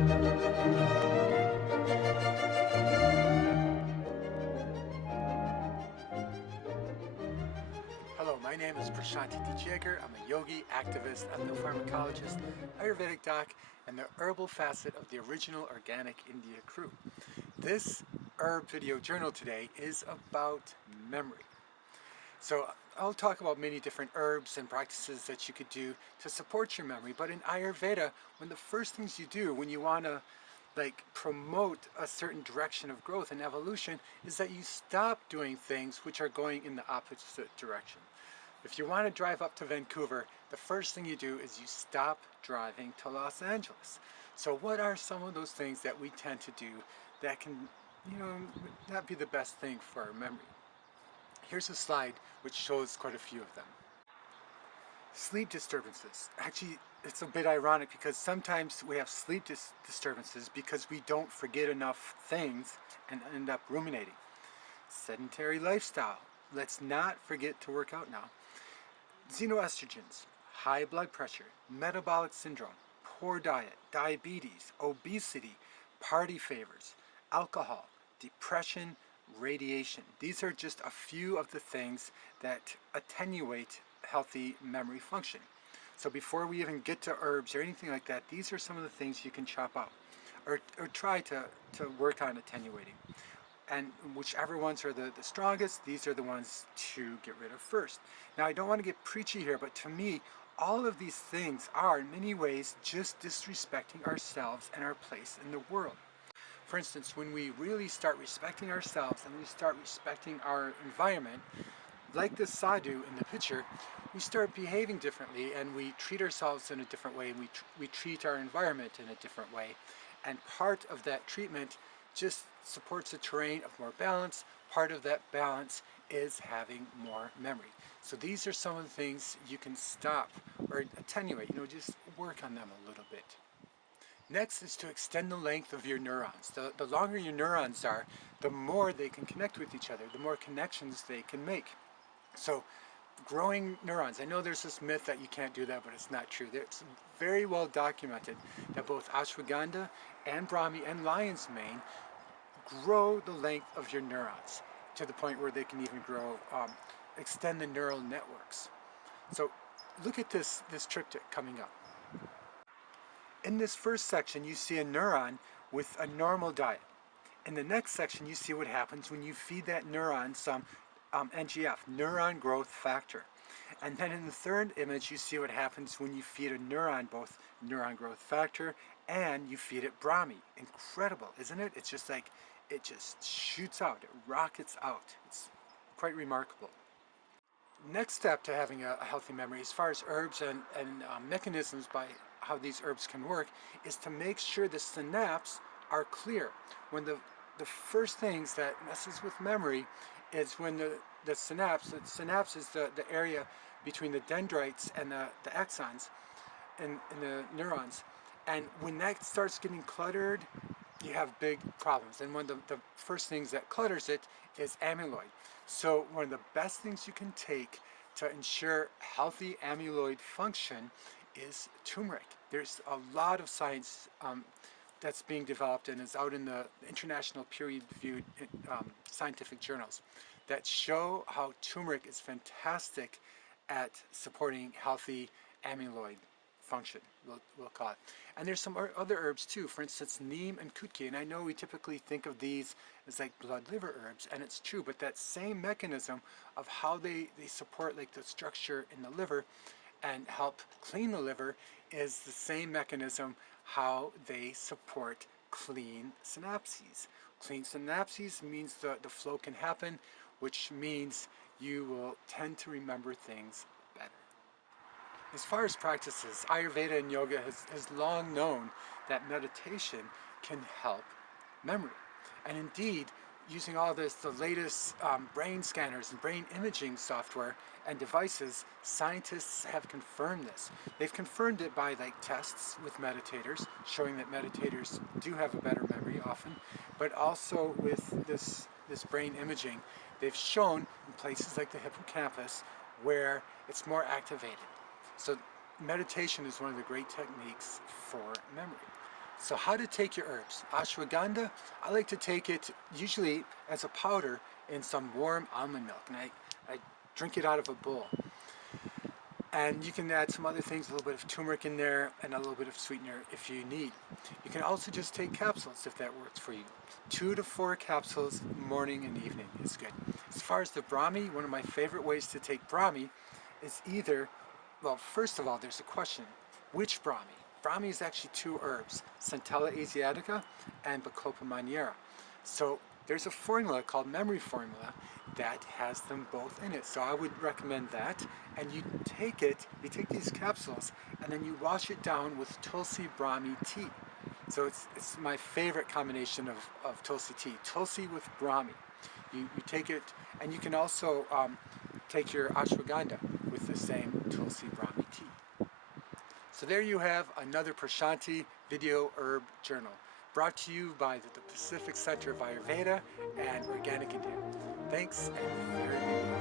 Hello, my name is Prashanti. I'm a yogi, activist, ethnopharmacologist, Ayurvedic doc, and the herbal facet of the original Organic India crew. This herb video journal today is about memory. So I'll talk about many different herbs and practices that you could do to support your memory. But in Ayurveda, one of the first things you do when you want to promote a certain direction of growth and evolution is that you stop doing things which are going in the opposite direction. If you want to drive up to Vancouver, the first thing you do is you stop driving to Los Angeles. So what are some of those things that we tend to do that can, not be the best thing for our memory? Here's a slide which shows quite a few of them. Sleep disturbances. Actually, it's a bit ironic because sometimes we have sleep disturbances because we don't forget enough things and end up ruminating. Sedentary lifestyle. Let's not forget to work out now. Xenoestrogens, high blood pressure, metabolic syndrome, poor diet, diabetes, obesity, party favors, alcohol, depression, radiation. These are just a few of the things that attenuate healthy memory function. So before we even get to herbs or anything like that, these are some of the things you can chop out or try to work on attenuating. And whichever ones are the strongest, these are the ones to get rid of first. Now, I don't want to get preachy here, but to me, all of these things are in many ways just disrespecting ourselves and our place in the world. For instance, when we really start respecting ourselves and we start respecting our environment, like this sadhu in the picture, we start behaving differently and we treat ourselves in a different way, and we treat our environment in a different way. And part of that treatment just supports a terrain of more balance. Part of that balance is having more memory. So these are some of the things you can stop or attenuate, just work on them a little bit. Next is to extend the length of your neurons. The longer your neurons are, the more they can connect with each other, the more connections they can make. So growing neurons, I know there's this myth that you can't do that, but it's not true. It's very well documented that both ashwagandha and brahmi and lion's mane grow the length of your neurons to the point where they can even grow, extend the neural networks. So look at this triptych coming up. In this first section, you see a neuron with a normal diet. In the next section, you see what happens when you feed that neuron some NGF, neuron growth factor. And then in the third image, you see what happens when you feed a neuron both neuron growth factor and you feed it brahmi. Incredible, isn't it? It's just like, it just shoots out, it rockets out. It's quite remarkable. Next step to having a healthy memory, as far as herbs and mechanisms by how these herbs can work, is to make sure the synapses are clear. When the first things that messes with memory is when the synapse is the area between the dendrites and the axons in the neurons. And when that starts getting cluttered, you have big problems. And one of the first things that clutters it is amyloid. So one of the best things you can take to ensure healthy amyloid function is turmeric. There's a lot of science that's being developed and is out in the international peer-reviewed scientific journals that show how turmeric is fantastic at supporting healthy amyloid function, we'll call it. And there's some other herbs too, for instance neem and kutki, and I know we typically think of these as like blood liver herbs, and it's true, but that same mechanism of how they support like the structure in the liver and help clean the liver is the same mechanism how they support clean synapses. Clean synapses means the flow can happen, which means you will tend to remember things better. As far as practices, Ayurveda and yoga has long known that meditation can help memory. And indeed, using all the latest brain scanners and brain imaging software and devices, scientists have confirmed this. They've confirmed it by tests with meditators, showing that meditators do have a better memory often, but also with this brain imaging, they've shown in places like the hippocampus where it's more activated. So meditation is one of the great techniques for memory. So how to take your herbs. Ashwagandha, I like to take it usually as a powder in some warm almond milk, and I drink it out of a bowl. And you can add some other things, a little bit of turmeric in there and a little bit of sweetener if you need. You can also just take capsules if that works for you. 2 to 4 capsules morning and evening is good. As far as the Brahmi, one of my favorite ways to take Brahmi is either, well, first of all, there's a question. Which Brahmi? Brahmi is actually 2 herbs, Centella asiatica and Bacopa monnieri. So there's a formula called memory formula that has them both in it. So I would recommend that. And you take these capsules, and then you wash it down with Tulsi Brahmi tea. So it's my favorite combination of Tulsi tea. Tulsi with Brahmi. You take it, and you can also take your ashwagandha with the same Tulsi Brahmi tea. So there you have another Prashanti video herb journal, brought to you by the Pacific Center of Ayurveda and Organic India. Thanks, and very